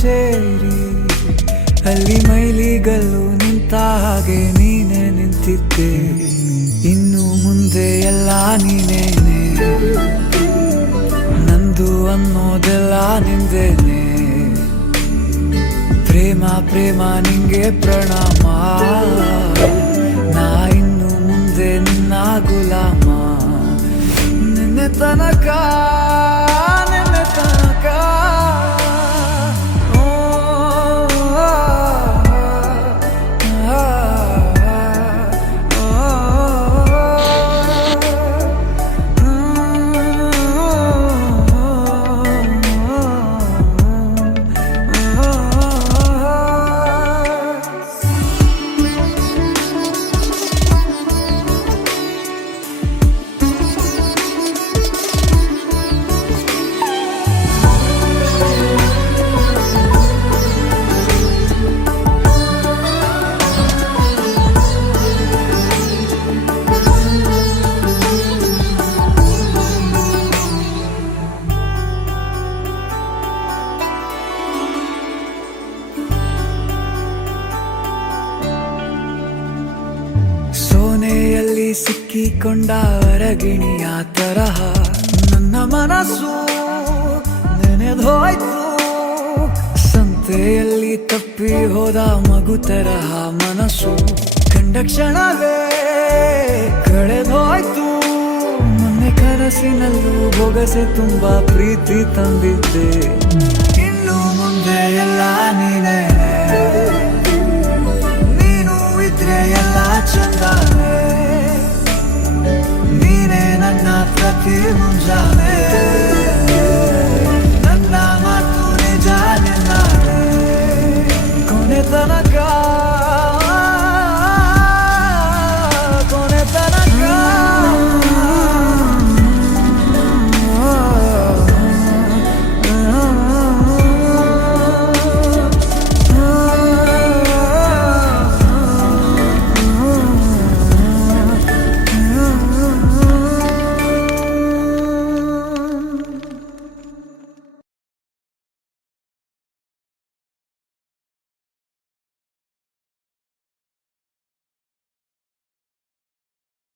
ಸೇರಿ ಅಲ್ಲಿ ಮೈಲಿಗಲ್ಲು ನಿಂತ ಹಾಗೆ ನೀನೆ ನಿಂತಿದ್ದೆ. ಇನ್ನು ಮುಂದೆ ಎಲ್ಲ ನೀನೇನೆ, ನಂದು ಅನ್ನೋದೆಲ್ಲ ನಿಂದೇನೆ. ಪ್ರೇಮ ಪ್ರೇಮ ನಿಂಗೆ ಪ್ರಣಾಮ, ನಾ ಇನ್ನು ಮುಂದೆ ನಿನ್ನ ಗುಲಾಮ. ನಿನ್ನೆ ತನಕ ನಿನ್ನೆ ತನಕ ಸೋನೆಯಲ್ಲಿ ಸಿಕ್ಕಿಕೊಂಡ ಅರಗಿಣಿಯ ತರಹ ನನ್ನ ಮನಸ್ಸು ನೆನೆದೋಯ್ತು. ಸಂತೆಯಲ್ಲಿ ತಪ್ಪಿ ಹೋದ ಮಗು ತರಹ ಮನಸ್ಸು ಕಂಡ ಕ್ಷಣವೇ ಕಳೆದೋಯ್ತು. ಮೊನ್ನೆ ಕನಸಿನಲ್ಲೂ ಬೊಗಸೆ ತುಂಬಾ ಪ್ರೀತಿ ತಂದಿದ್ದೆ. ಇನ್ನು ಮುಂದೆ ಎಲ್ಲ ನೀನೇ, ನೀನು ಇದ್ರೆ ಎಲ್ಲ ಚಂದಾನೆ. ನೀನೇ ನನ್ನ ಪ್ರತಿ ಮುಂಜಾನೆ.